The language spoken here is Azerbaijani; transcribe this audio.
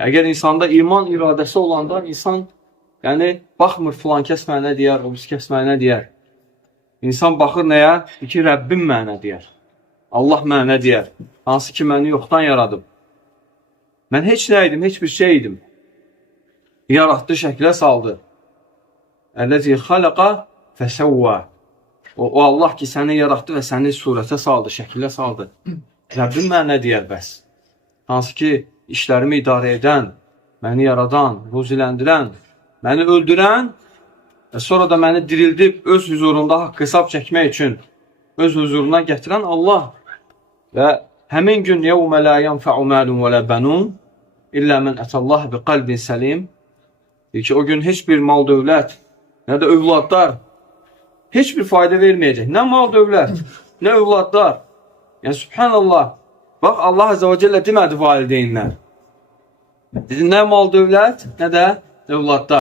Əgər insanda iman iradəsi olanda insan, yəni baxmır filan kəs mənə deyər, o birisi kəs mənə deyər. İnsan baxır nəyə? Ki, Rəbbim mənə deyər. Allah mənə deyər. Hansı ki, məni yoxdan yaradıb. Mən heç nə idim, heç bir şey idim. Yaratdı, şəklə saldı. Əlləzi xaləqa fəsəvvə. O Allah ki, səni yaratdı və səni surətə saldı, şəklə saldı. Rəbbim mənə deyər bəs. Hansı ki, işlərimi idarə edən, məni yaradan, ruziləndirən, məni öldürən və sonra da məni dirildib öz huzurunda haqq hesab çəkmək üçün öz huzuruna gətirən Allah. Və həmin gün yevmə la yenfə'u malun və la banun illə men ətəllah bi qalbin səlim. Deyir ki, o gün heç bir mal dövlət, nə də övladlar heç bir fayda verməyəcək. Nə mal dövlət, nə övladlar. Yəni, subhanallah. Bax, Allah Azə və Cəllə demədi valideynlər. Dedi, nə mal dövlət, nə də övladlar.